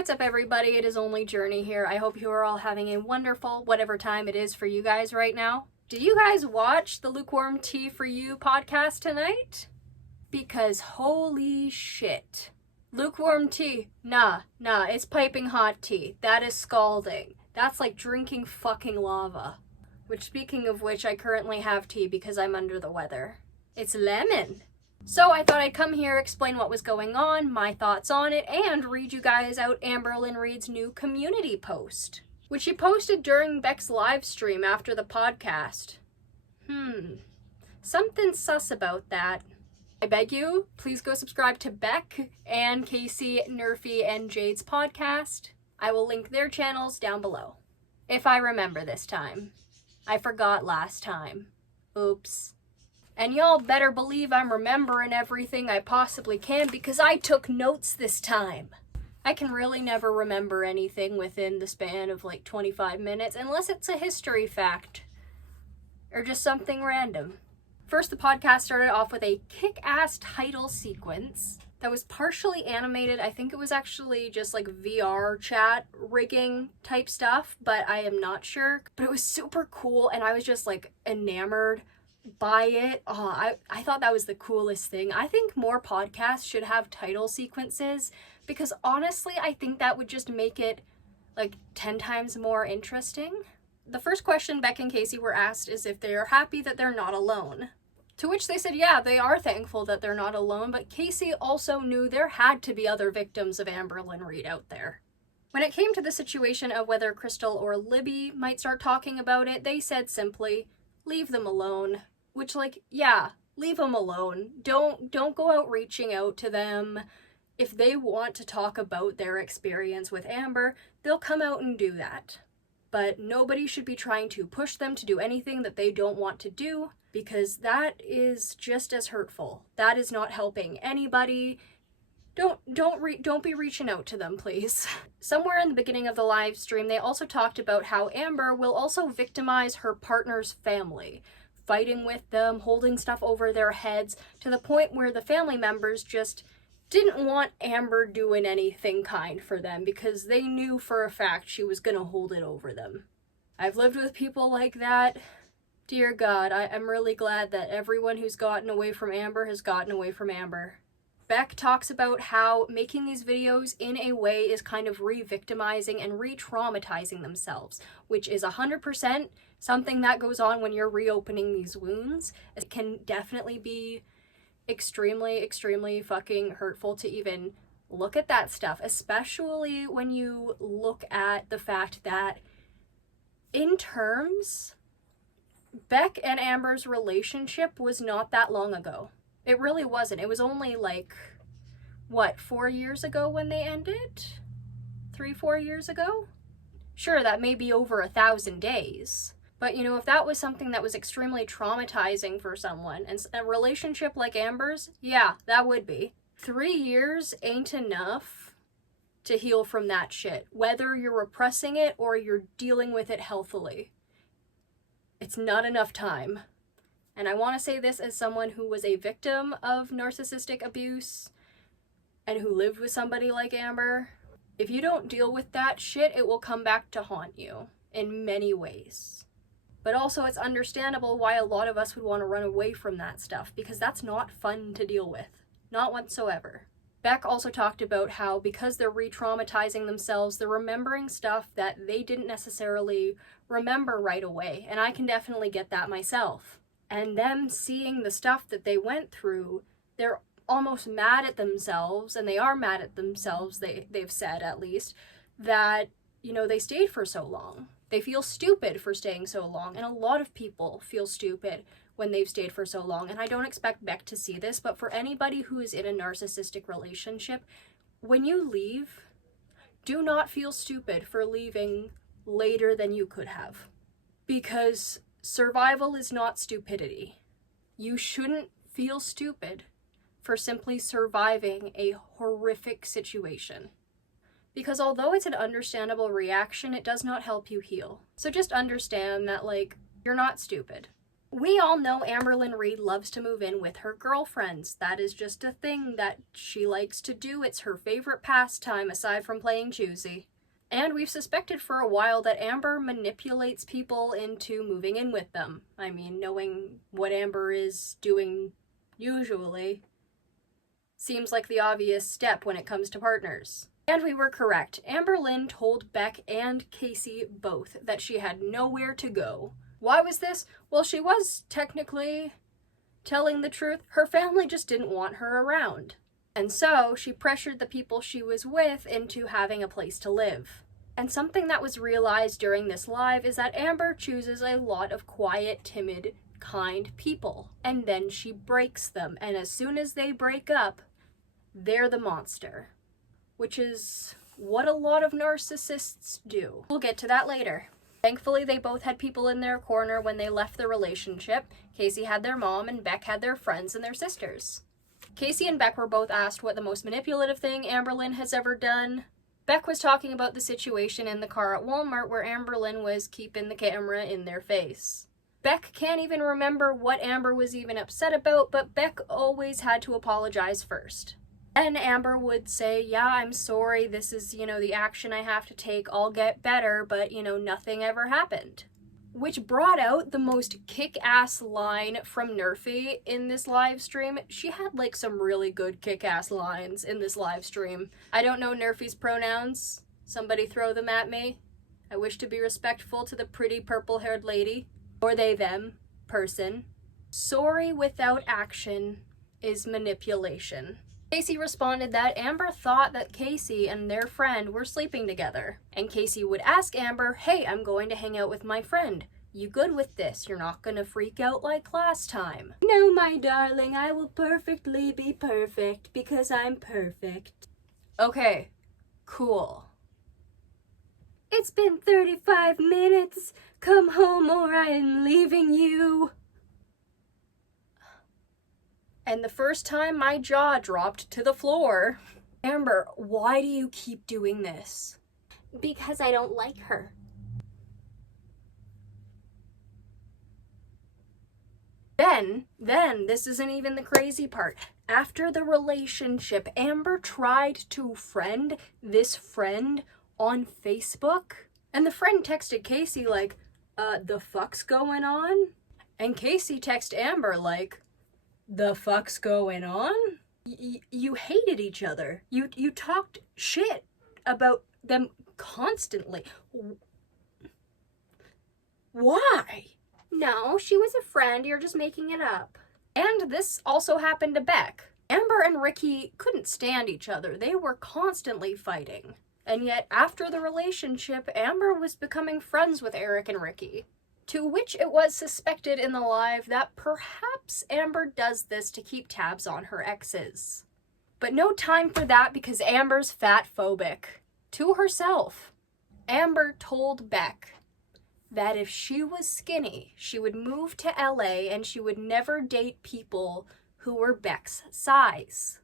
what's up everybody? It is only Journey here. I hope you are all having a wonderful whatever time it is for you guys right now. Did you guys watch the Lukewarm Tea for You podcast tonight? Because holy shit. Lukewarm tea. Nah, it's piping hot tea. That is scalding. That's like drinking fucking lava. Which, speaking of which, I currently have tea because I'm under the weather. It's lemon. So I thought I'd come here, explain what was going on, my thoughts on it, and read you guys out Amber Lynn Reid's new community post, which she posted during Beck's live stream after the podcast. Something sus about that. I beg you, please go subscribe to Beck and Casey, Nerfy, and Jade's podcast. I will link their channels down below. If I remember this time. I forgot last time. Oops. And y'all better believe I'm remembering everything I possibly can because I took notes this time. I can really never remember anything within the span of like 25 minutes unless it's a history fact or just something random. First, the podcast started off with a kick-ass title sequence that was partially animated. I think it was actually just like VR chat rigging type stuff, but I am not sure. But it was super cool and I was just like enamored by it. I thought that was the coolest thing. I think more podcasts should have title sequences because honestly, I think that would just make it like 10 times more interesting. The first question Beck and Casey were asked is if they are happy that they're not alone. To which they said, yeah, they are thankful that they're not alone, but Casey also knew there had to be other victims of Amber Lynn Reid out there. When it came to the situation of whether Crystal or Libby might start talking about it, they said simply, leave them alone. Which, like, yeah, leave them alone. Don't go out reaching out to them. If they want to talk about their experience with Amber, they'll come out and do that. But nobody should be trying to push them to do anything that they don't want to do, because that is just as hurtful. That is not helping anybody. Don't be reaching out to them, please. Somewhere in the beginning of the live stream, they also talked about how Amber will also victimize her partner's family, fighting with them, holding stuff over their heads, to the point where the family members just didn't want Amber doing anything kind for them because they knew for a fact she was gonna hold it over them. I've lived with people like that. Dear God, I'm really glad that everyone who's gotten away from Amber has gotten away from Amber. Beck talks about how making these videos in a way is kind of re-victimizing and re-traumatizing themselves, which is 100% something that goes on when you're reopening these wounds. It can definitely be extremely fucking hurtful to even look at that stuff, especially when you look at the fact that in terms, Beck and Amber's relationship was not that long ago. It really wasn't. It was only like, what, 4 years ago when they ended? 3-4 years ago? Sure, that may be over 1,000 days. But, you know, if that was something that was extremely traumatizing for someone, and a relationship like Amber's, yeah, that would be. 3 years ain't enough to heal from that shit, whether you're repressing it or you're dealing with it healthily. It's not enough time. And I want to say this as someone who was a victim of narcissistic abuse and who lived with somebody like Amber. If you don't deal with that shit, it will come back to haunt you in many ways. But also it's understandable why a lot of us would want to run away from that stuff, because that's not fun to deal with. Not whatsoever. Beck also talked about how because they're re-traumatizing themselves, they're remembering stuff that they didn't necessarily remember right away. And I can definitely get that myself. And them seeing the stuff that they went through, they're almost mad at themselves, and they are mad at themselves, they've said at least, that, you know, they stayed for so long. They feel stupid for staying so long, and a lot of people feel stupid when they've stayed for so long, and I don't expect Beck to see this, but for anybody who is in a narcissistic relationship, when you leave, do not feel stupid for leaving later than you could have. Because survival is not stupidity. You shouldn't feel stupid for simply surviving a horrific situation. Because although it's an understandable reaction, it does not help you heal. So just understand that, like, you're not stupid. We all know Amberlynn Reid loves to move in with her girlfriends. That is just a thing that she likes to do. It's her favorite pastime aside from playing choosy. And we've suspected for a while that Amber manipulates people into moving in with them. I mean, knowing what Amber is doing usually seems like the obvious step when it comes to partners. And we were correct. Amberlynn told Beck and Casey both that she had nowhere to go. Why was this? Well, she was technically telling the truth. Her family just didn't want her around. And so she pressured the people she was with into having a place to live. And something that was realized during this live is that Amber chooses a lot of quiet, timid, kind people. And then she breaks them. And as soon as they break up, they're the monster. Which is what a lot of narcissists do. We'll get to that later. Thankfully, they both had people in their corner when they left the relationship. Casey had their mom, and Beck had their friends and their sisters. Casey and Beck were both asked what the most manipulative thing Amberlynn has ever done. Beck was talking about the situation in the car at Walmart where Amberlynn was keeping the camera in their face. Beck can't even remember what Amber was even upset about, but Beck always had to apologize first. And Amber would say, yeah, I'm sorry, this is, the action I have to take, I'll get better, but, nothing ever happened. Which brought out the most kick-ass line from Nerfy in this live stream. She had, some really good kick-ass lines in this live stream. I don't know Nerfy's pronouns. Somebody throw them at me. I wish to be respectful to the pretty purple-haired lady. Or they, them, person. Sorry without action is manipulation. Casey responded that Amber thought that Casey and their friend were sleeping together. And Casey would ask Amber, hey, I'm going to hang out with my friend. You good with this? You're not gonna freak out like last time. No, my darling, I will perfectly be perfect because I'm perfect. Okay, cool. It's been 35 minutes. Come home or I am leaving you. And the first time my jaw dropped to the floor. Amber, why do you keep doing this? Because I don't like her. Then, this isn't even the crazy part. After the relationship, Amber tried to friend this friend on Facebook. And the friend texted Casey the fuck's going on? And Casey texted Amber the fuck's going on? You hated each other. You talked shit about them constantly. Why? No, she was a friend. You're just making it up. And this also happened to Beck. Amber and Ricky couldn't stand each other. They were constantly fighting. And yet, after the relationship, Amber was becoming friends with Eric and Ricky. To which it was suspected in the live that perhaps Amber does this to keep tabs on her exes. But no time for that because Amber's fat-phobic. To herself, Amber told Beck that if she was skinny, she would move to LA and she would never date people who were Beck's size.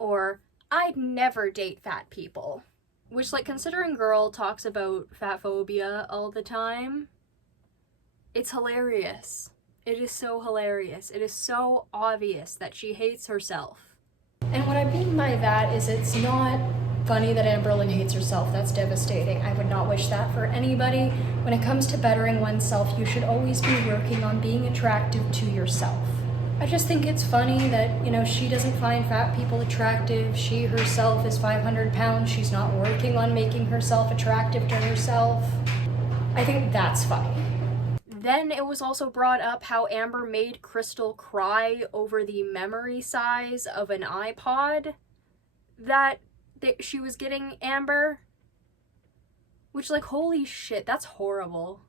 Or, I'd never date fat people. Which, considering girl talks about fat phobia all the time, it's hilarious. It is so hilarious. It is so obvious that she hates herself. And what I mean by that is it's not funny that Amberlynn hates herself. That's devastating. I would not wish that for anybody. When it comes to bettering oneself, you should always be working on being attractive to yourself. I just think it's funny that, she doesn't find fat people attractive. She herself is 500 pounds. She's not working on making herself attractive to herself. I think that's funny. Then it was also brought up how Amber made Crystal cry over the memory size of an iPod that she was getting Amber. Which, holy shit, that's horrible.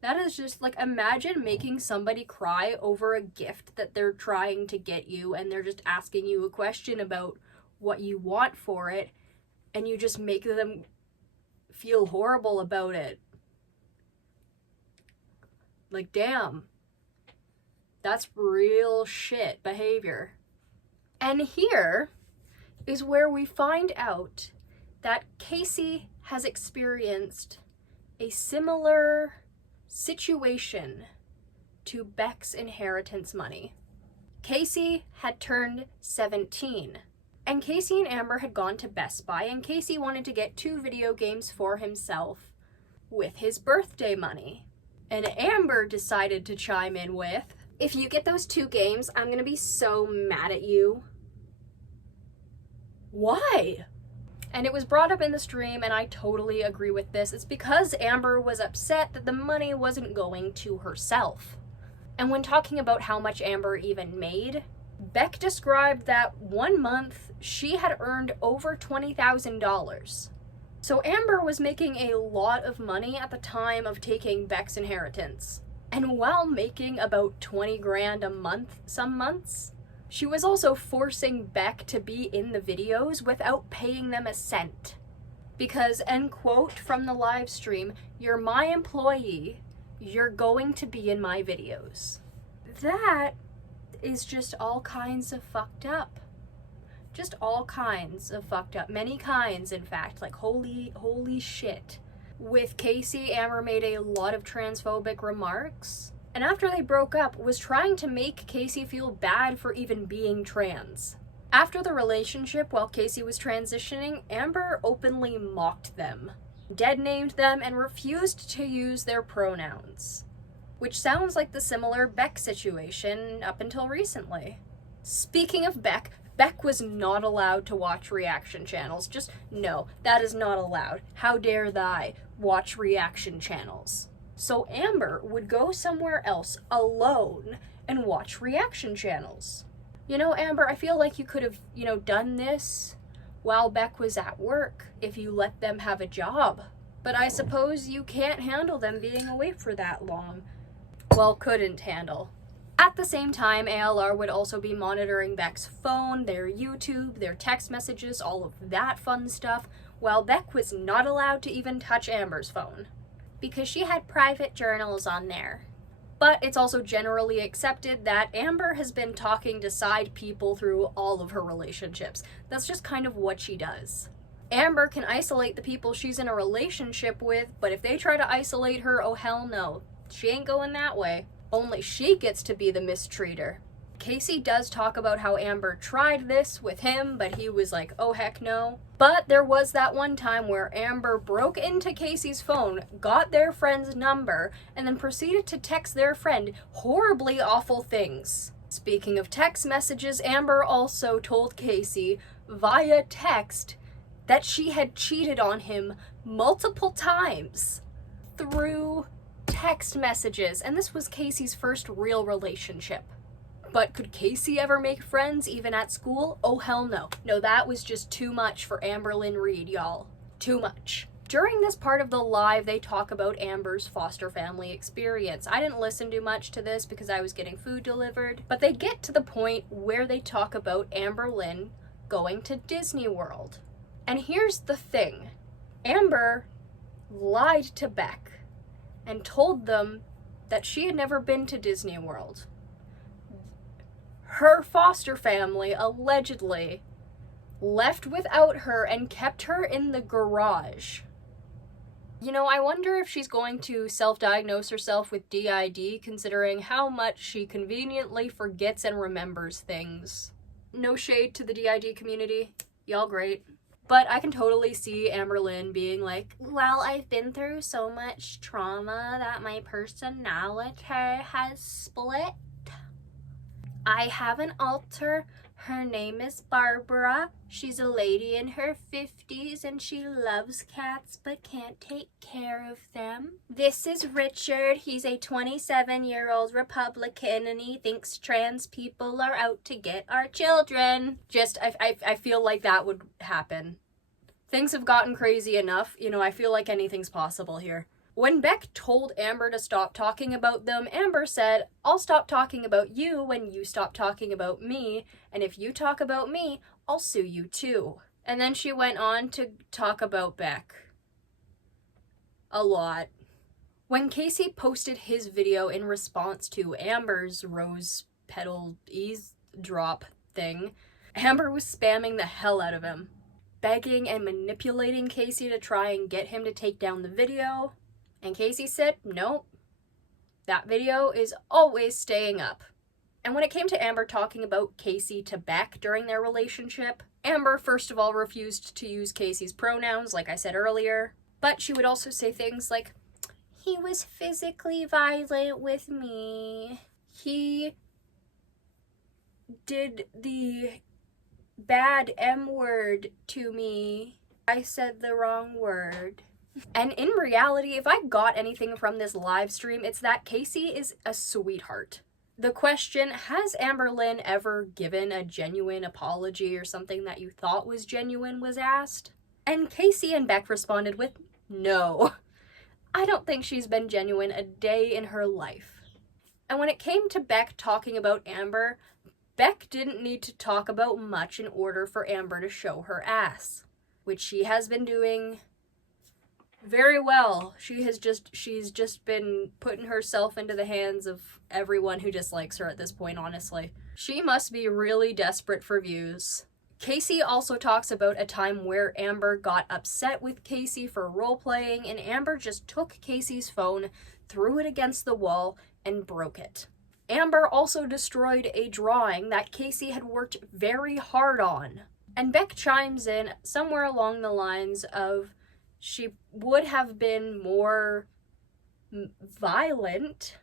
That is just, imagine making somebody cry over a gift that they're trying to get you and they're just asking you a question about what you want for it and you just make them feel horrible about it. Damn. That's real shit behavior. And here is where we find out that Casey has experienced a similar situation to Beck's inheritance money. Casey had turned 17, and Casey and Amber had gone to Best Buy, and Casey wanted to get 2 video games for himself with his birthday money. And Amber decided to chime in with, "If you get those 2 games, I'm gonna be so mad at you." Why? And it was brought up in the stream, and I totally agree with this. It's because Amber was upset that the money wasn't going to herself. And when talking about how much Amber even made, Beck described that 1 month she had earned over $20,000. So Amber was making a lot of money at the time of taking Beck's inheritance. And while making about 20 grand a month some months, she was also forcing Beck to be in the videos without paying them a cent. Because, and quote from the live stream, "You're my employee, you're going to be in my videos." That is just all kinds of fucked up. Just all kinds of fucked up. Many kinds, in fact. Like, holy shit. With Casey, Amber made a lot of transphobic remarks, and after they broke up, was trying to make Casey feel bad for even being trans. After the relationship, while Casey was transitioning, Amber openly mocked them, dead-named them, and refused to use their pronouns. Which sounds like the similar Beck situation up until recently. Speaking of Beck, Beck was not allowed to watch reaction channels. Just, no, that is not allowed. How dare thy watch reaction channels? So Amber would go somewhere else alone and watch reaction channels. You know, Amber, I feel like you could have, done this while Beck was at work if you let them have a job. But I suppose you can't handle them being away for that long. Well, couldn't handle. At the same time, ALR would also be monitoring Beck's phone, their YouTube, their text messages, all of that fun stuff, while Beck was not allowed to even touch Amber's phone, because she had private journals on there. But it's also generally accepted that Amber has been talking to side people through all of her relationships. That's just kind of what she does. Amber can isolate the people she's in a relationship with, but if they try to isolate her, oh hell no. She ain't going that way. Only she gets to be the mistreater. Casey does talk about how Amber tried this with him, but he was like, oh heck no. But there was that one time where Amber broke into Casey's phone, got their friend's number, and then proceeded to text their friend horribly awful things. Speaking of text messages, Amber also told Casey via text that she had cheated on him multiple times through text messages, and this was Casey's first real relationship. But could Casey ever make friends even at school? Oh hell no. No, that was just too much for Amberlyn Reed, y'all. Too much. During this part of the live, they talk about Amber's foster family experience. I didn't listen too much to this because I was getting food delivered, but they get to the point where they talk about Amberlyn going to Disney World. And here's the thing. Amber lied to Beck and told them that she had never been to Disney World. Her foster family allegedly left without her and kept her in the garage. You know, I wonder if she's going to self-diagnose herself with DID, considering how much she conveniently forgets and remembers things. No shade to the DID community. Y'all great. But I can totally see Amberlyn being like, well, I've been through so much trauma that my personality has split. I have an alter. Her name is Barbara. She's a lady in her 50s and she loves cats but can't take care of them. This is Richard. He's a 27-year-old Republican and he thinks trans people are out to get our children. I feel like that would happen. Things have gotten crazy enough. I feel like anything's possible here. When Beck told Amber to stop talking about them, Amber said, I'll stop talking about you when you stop talking about me, and if you talk about me, I'll sue you too. And then she went on to talk about Beck. A lot. When Casey posted his video in response to Amber's rose petal eavesdrop thing, Amber was spamming the hell out of him, begging and manipulating Casey to try and get him to take down the video. And Casey said, nope, That video is always staying up. And when it came to Amber talking about Casey to Beck during their relationship, Amber first of all refused to use Casey's pronouns, like I said earlier, but she would also say things like, he was physically violent with me. He did the bad M word to me. I said the wrong word. And in reality, if I got anything from this live stream, it's that Casey is a sweetheart. The question, has Amberlynn ever given a genuine apology or something that you thought was genuine, was asked? And Casey and Beck responded with, no. I don't think she's been genuine a day in her life. And when it came to Beck talking about Amber, Beck didn't need to talk about much in order for Amber to show her ass, which she has been doing very well. She's just been putting herself into the hands of everyone who dislikes her at this point, honestly. She must be really desperate for views. Casey also talks about a time where Amber got upset with Casey for role-playing, and Amber just took Casey's phone, threw it against the wall, and broke it. Amber also destroyed a drawing that Casey had worked very hard on. And Beck chimes in somewhere along the lines of, she would have been more violent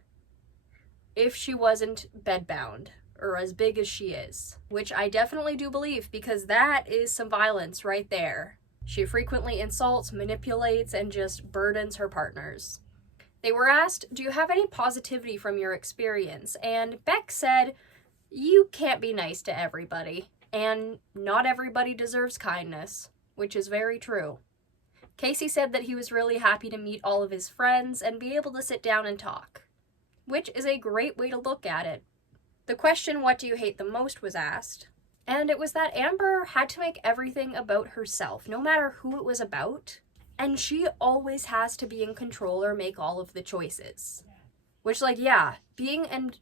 if she wasn't bedbound, or as big as she is. Which I definitely do believe, because that is some violence right there. She frequently insults, manipulates, and just burdens her partners. They were asked, do you have any positivity from your experience? And Beck said, you can't be nice to everybody, and not everybody deserves kindness, which is very true. Casey said that he was really happy to meet all of his friends and be able to sit down and talk, which is a great way to look at it. The question, what do you hate the most, was asked, and it was that Amber had to make everything about herself, no matter who it was about, and she always has to be in control or make all of the choices. Which, like, yeah, being and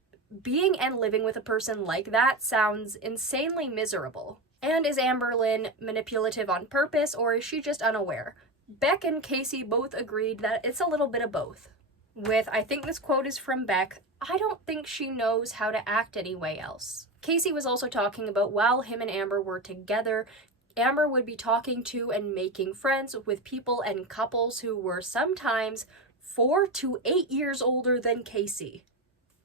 living with a person like that sounds insanely miserable. And is Amberlynn manipulative on purpose, or is she just unaware? Beck and Casey both agreed that it's a little bit of both. With, I think this quote is from Beck, I don't think she knows how to act anyway else. Casey was also talking about while him and Amber were together, Amber would be talking to and making friends with people and couples who were sometimes 4 to 8 years older than Casey.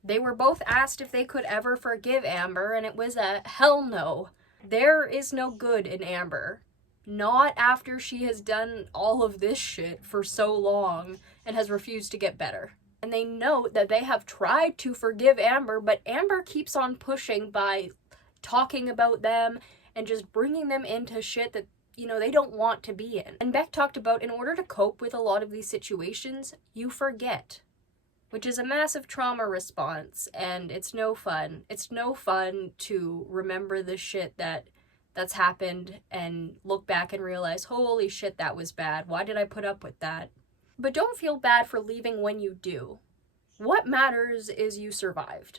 They were both asked if they could ever forgive Amber, and it was a hell no. There is no good in Amber. Not after she has done all of this shit for so long and has refused to get better. And they note that they have tried to forgive Amber, but Amber keeps on pushing by talking about them and just bringing them into shit that, they don't want to be in. And Beck talked about, in order to cope with a lot of these situations, you forget, which is a massive trauma response, and it's no fun. It's no fun to remember the shit that's happened and look back and realize, holy shit, that was bad. Why did I put up with that? But don't feel bad for leaving when you do. What matters is you survived,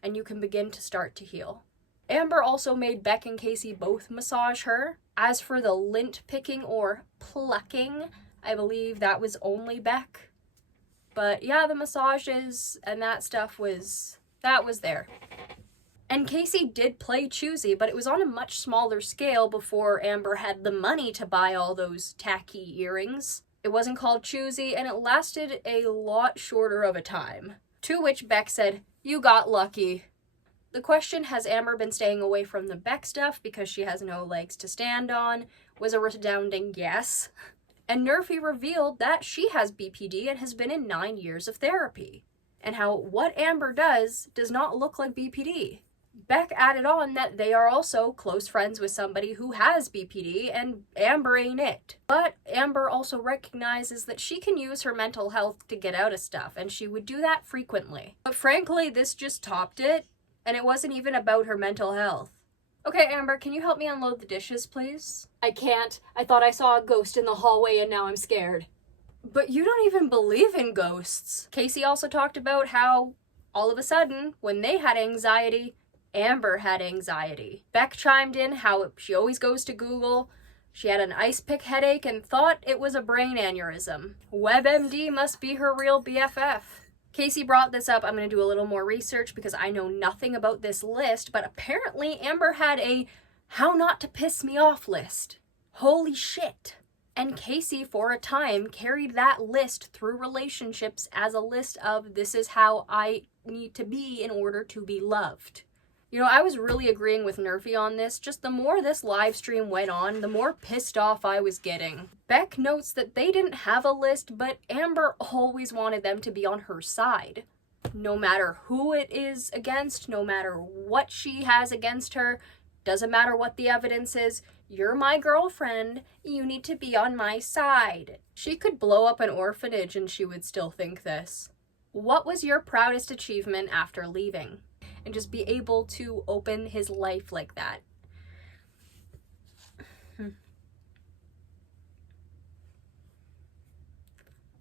and you can begin to start to heal. Amber also made Beck and Casey both massage her. As for the lint picking or plucking, I believe that was only Beck. But yeah, the massages and that stuff was there. And Casey did play choosy, but it was on a much smaller scale before Amber had the money to buy all those tacky earrings. It wasn't called choosy, and it lasted a lot shorter of a time. To which Beck said, you got lucky. The question, has Amber been staying away from the Beck stuff because she has no legs to stand on, was a resounding yes. And Nerfy revealed that she has BPD and has been in 9 years of therapy, and how what Amber does not look like BPD. Beck added on that they are also close friends with somebody who has BPD, and Amber ain't it. But Amber also recognizes that she can use her mental health to get out of stuff, and she would do that frequently. But frankly, this just topped it, and it wasn't even about her mental health. Okay, Amber, can you help me unload the dishes, please? I can't. I thought I saw a ghost in the hallway, and now I'm scared. But you don't even believe in ghosts. Casey also talked about how, all of a sudden, when they had anxiety, Amber had anxiety. Beck chimed in how she always goes to Google. She had an ice pick headache and thought it was a brain aneurysm. WebMD must be her real BFF. Casey brought this up. I'm going to do a little more research because I know nothing about this list, but apparently Amber had a how not to piss me off list. Holy shit. And Casey, for a time, carried that list through relationships as a list of this is how I need to be in order to be loved. You know, I was really agreeing with Nerfy on this. Just the more this live stream went on, the more pissed off I was getting. Beck notes that they didn't have a list, but Amber always wanted them to be on her side. No matter who it is against, no matter what she has against her, doesn't matter what the evidence is, you're my girlfriend, you need to be on my side. She could blow up an orphanage and she would still think this. What was your proudest achievement after leaving? And just be able to open his life like that.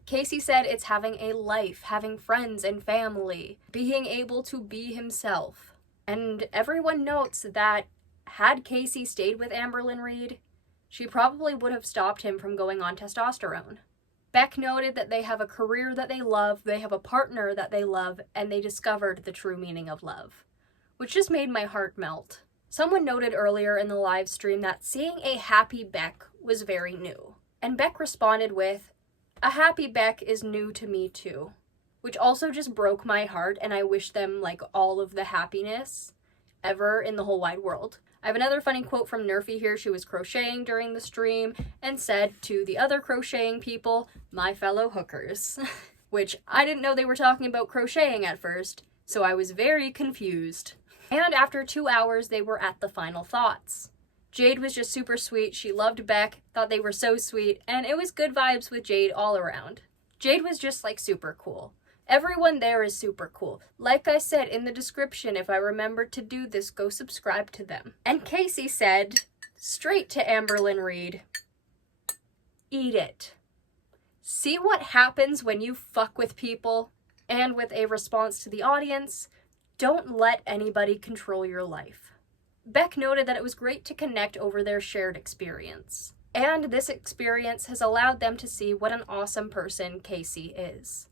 Casey said it's having a life, having friends and family, being able to be himself. And everyone notes that had Casey stayed with Amberlynn Reed, she probably would have stopped him from going on testosterone. Beck noted that they have a career that they love, they have a partner that they love, and they discovered the true meaning of love. Which just made my heart melt. Someone noted earlier in the live stream that seeing a happy Beck was very new. And Beck responded with, "A happy Beck is new to me too." Which also just broke my heart, and I wish them like all of the happiness ever in the whole wide world. I have another funny quote from Nerfy here. She was crocheting during the stream and said to the other crocheting people, "My fellow hookers." Which I didn't know they were talking about crocheting at first, so I was very confused. And after 2 hours, they were at the final thoughts. Jade was just super sweet. She loved Beck, thought they were so sweet, and it was good vibes with Jade all around. Jade was just like super cool. Everyone there is super cool. Like I said in the description, if I remember to do this, go subscribe to them. And Casey said, straight to Amberlynn Reed, "Eat it. See what happens when you fuck with people?" And with a response to the audience, "Don't let anybody control your life." Beck noted that it was great to connect over their shared experience. And this experience has allowed them to see what an awesome person Casey is.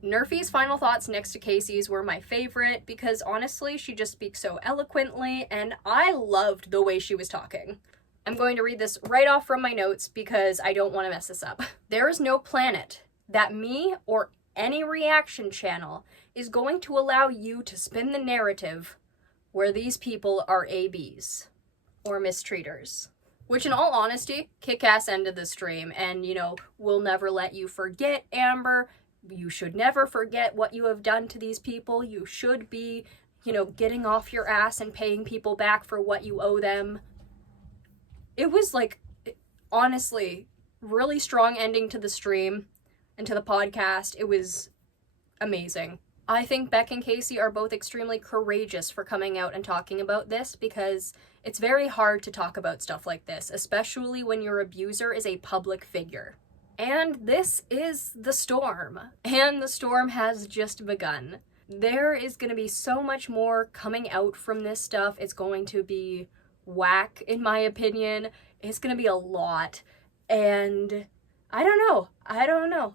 Nerfy's final thoughts next to Casey's were my favorite because honestly, she just speaks so eloquently and I loved the way she was talking. I'm going to read this right off from my notes because I don't want to mess this up. "There is no planet that me or any reaction channel is going to allow you to spin the narrative where these people are ABs or mistreaters." Which in all honesty, kick-ass ended the stream and, you know, we'll never let you forget, Amber. You should never forget what you have done to these people. You should be, you know, getting off your ass and paying people back for what you owe them. It was like, honestly, really strong ending to the stream and to the podcast. It was amazing. I think Beck and Casey are both extremely courageous for coming out and talking about this because it's very hard to talk about stuff like this, especially when your abuser is a public figure. And this is the storm, and the storm has just begun. There is going to be so much more coming out from this stuff. It's going to be whack, in my opinion. It's going to be a lot, and I don't know.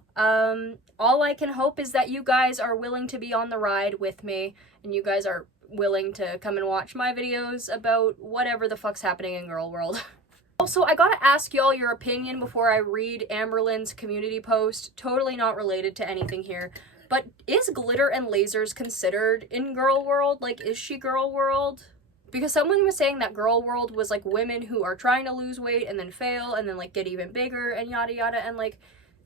All I can hope is that you guys are willing to be on the ride with me, and you guys are willing to come and watch my videos about whatever the fuck's happening in Girl World. Also, I gotta ask y'all your opinion before I read Amberlynn's community post. Totally not related to anything here. But is glitter and lasers considered in Girl World? Like, is she Girl World? Because someone was saying that Girl World was like women who are trying to lose weight and then fail and then like get even bigger and yada yada. And like,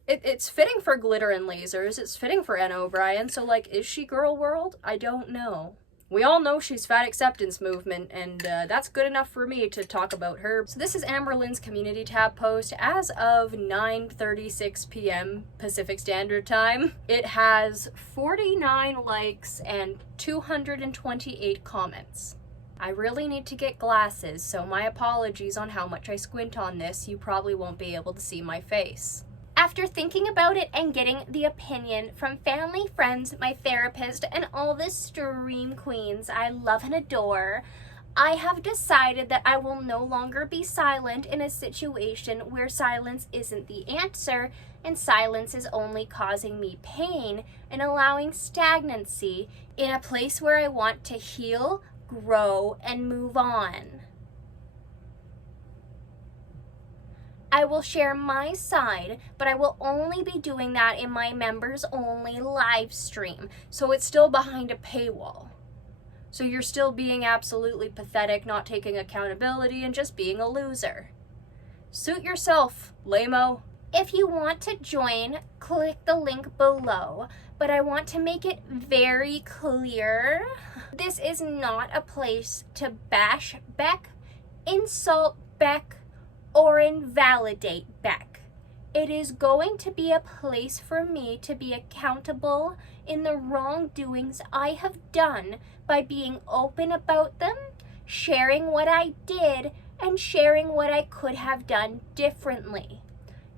it's fitting for glitter and lasers. It's fitting for Anna O'Brien. So like, is she Girl World? I don't know. We all know she's Fat Acceptance Movement, and that's good enough for me to talk about her. So this is Amberlynn's community tab post as of 9:36 p.m. Pacific Standard Time. It has 49 likes and 228 comments. I really need to get glasses, so my apologies on how much I squint on this. You probably won't be able to see my face. After thinking about it and getting the opinion from family, friends, my therapist, and all the stream queens I love and adore, I have decided that I will no longer be silent in a situation where silence isn't the answer, and silence is only causing me pain and allowing stagnancy in a place where I want to heal, grow, and move on. I will share my side, but I will only be doing that in my members only live stream. So it's still behind a paywall. So you're still being absolutely pathetic, not taking accountability, and just being a loser. Suit yourself, lame-o. If you want to join, click the link below, but I want to make it very clear, this is not a place to bash Beck, insult Beck, or invalidate Beck. It is going to be a place for me to be accountable in the wrongdoings I have done by being open about them, sharing what I did, and sharing what I could have done differently.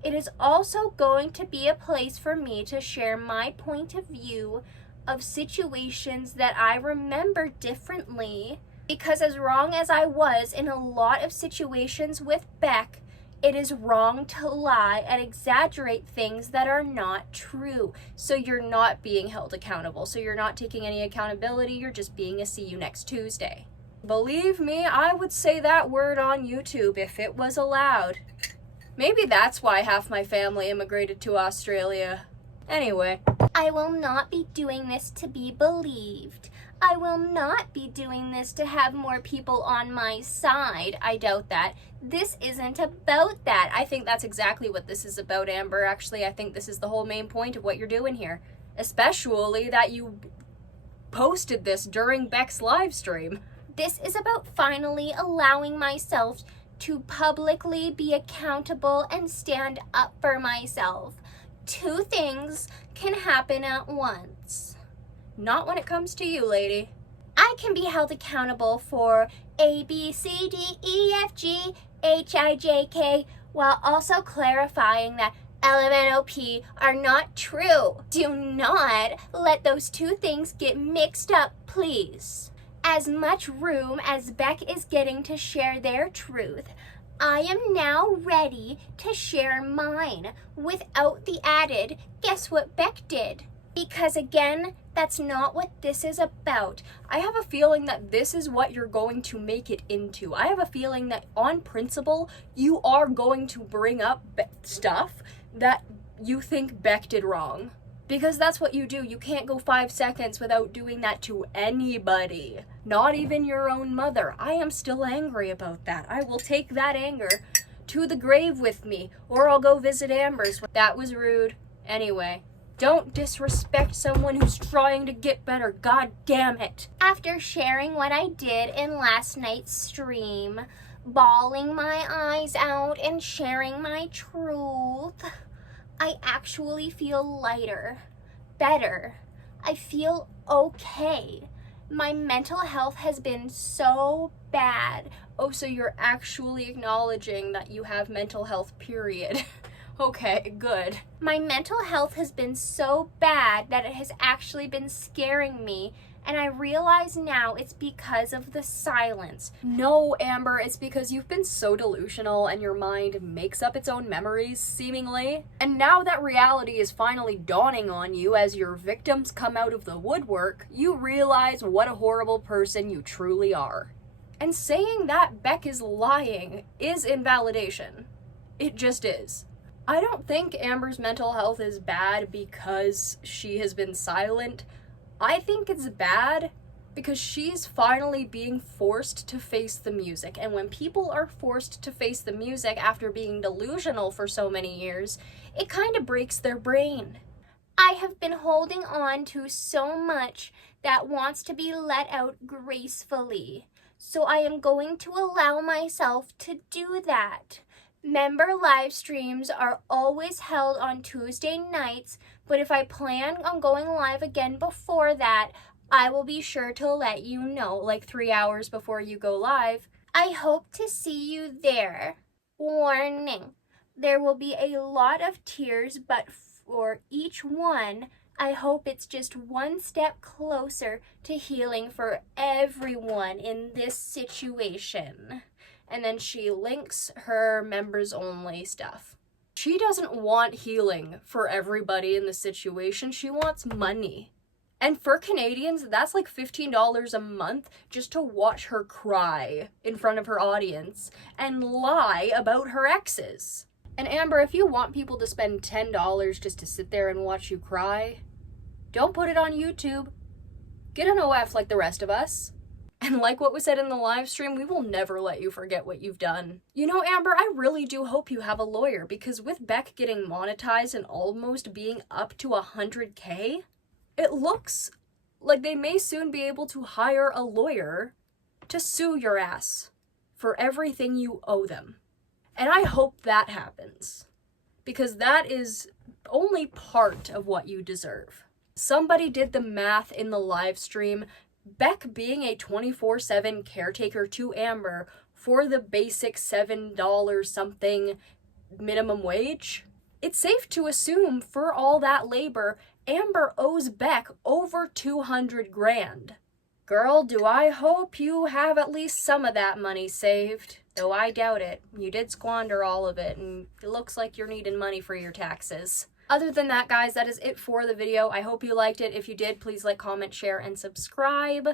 It is also going to be a place for me to share my point of view of situations that I remember differently, because as wrong as I was in a lot of situations with Beck, it is wrong to lie and exaggerate things that are not true. So you're not being held accountable. So you're not taking any accountability. You're just being a see you next Tuesday. Believe me, I would say that word on YouTube if it was allowed. Maybe that's why half my family immigrated to Australia. Anyway. I will not be doing this to be believed. I will not be doing this to have more people on my side. I doubt that. This isn't about that. I think that's exactly what this is about, Amber. Actually, I think this is the whole main point of what you're doing here. Especially that you posted this during Beck's live stream. This is about finally allowing myself to publicly be accountable and stand up for myself. Two things can happen at once. Not when it comes to you, lady. I can be held accountable for A, B, C, D, E, F, G, H, I, J, K, while also clarifying that L, M, N, O, P are not true. Do not let those two things get mixed up, please. As much room as Beck is getting to share their truth, I am now ready to share mine without the added, guess what Beck did? Because again, that's not what this is about. I have a feeling that this is what you're going to make it into. I have a feeling that on principle, you are going to bring up stuff that you think Beck did wrong. Because that's what you do. You can't go 5 seconds without doing that to anybody. Not even your own mother. I am still angry about that. I will take that anger to the grave with me, or I'll go visit Amber's. That was rude. Anyway. Don't disrespect someone who's trying to get better. God damn it. After sharing what I did in last night's stream, bawling my eyes out and sharing my truth, I actually feel lighter, better. I feel okay. My mental health has been so bad. Oh, so you're actually acknowledging that you have mental health, period. Okay, good. My mental health has been so bad that it has actually been scaring me, and I realize now it's because of the silence. No, Amber, it's because you've been so delusional and your mind makes up its own memories, seemingly. And now that reality is finally dawning on you as your victims come out of the woodwork, you realize what a horrible person you truly are. And saying that Beck is lying is invalidation. It just is. I don't think Amber's mental health is bad because she has been silent. I think it's bad because she's finally being forced to face the music. And when people are forced to face the music after being delusional for so many years, it kind of breaks their brain. I have been holding on to so much that wants to be let out gracefully. So I am going to allow myself to do that. Member live streams are always held on Tuesday nights, but if I plan on going live again before that, I will be sure to let you know, like 3 hours before you go live. I hope to see you there. Warning, there will be a lot of tears, but for each one, I hope it's just one step closer to healing for everyone in this situation. And then she links her members only stuff. She doesn't want healing for everybody in the situation. She wants money. And for Canadians, that's like $15 a month just to watch her cry in front of her audience and lie about her exes. And Amber, if you want people to spend $10 just to sit there and watch you cry, don't put it on YouTube. Get an OF like the rest of us. And like what was said in the live stream, we will never let you forget what you've done. You know, Amber, I really do hope you have a lawyer, because with Beck getting monetized and almost being up to 100K, it looks like they may soon be able to hire a lawyer to sue your ass for everything you owe them. And I hope that happens, because that is only part of what you deserve. Somebody did the math in the live stream. Beck being a 24/7 caretaker to Amber for the basic $7 something minimum wage, it's safe to assume for all that labor, Amber owes Beck over 200 grand. Girl, do I hope you have at least some of that money saved. Though I doubt it. You did squander all of it, and it looks like you're needing money for your taxes. Other than that, guys, that is it for the video. I hope you liked it. If you did, please like, comment, share, and subscribe.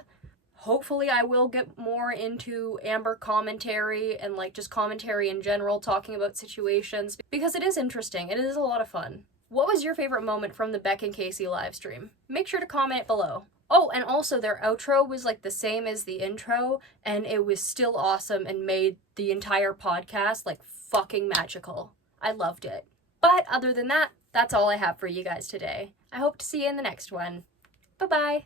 Hopefully I will get more into Amber commentary and like just commentary in general, talking about situations, because it is interesting. It is a lot of fun. What was your favorite moment from the Beck and Casey live stream? Make sure to comment it below. Oh, and also their outro was like the same as the intro, and it was still awesome and made the entire podcast like fucking magical. I loved it. But other than that, that's all I have for you guys today. I hope to see you in the next one. Bye-bye.